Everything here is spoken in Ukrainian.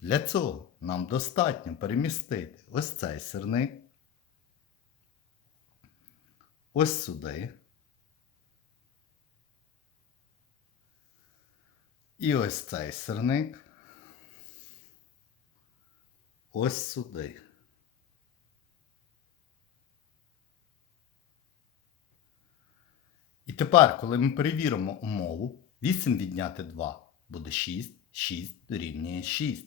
Для цього нам достатньо перемістити ось цей сирник, ось сюди. І ось цей сирник. Ось сюди. І тепер, коли ми перевіримо умову, 8 відняти 2 буде 6, 6 дорівнює 6.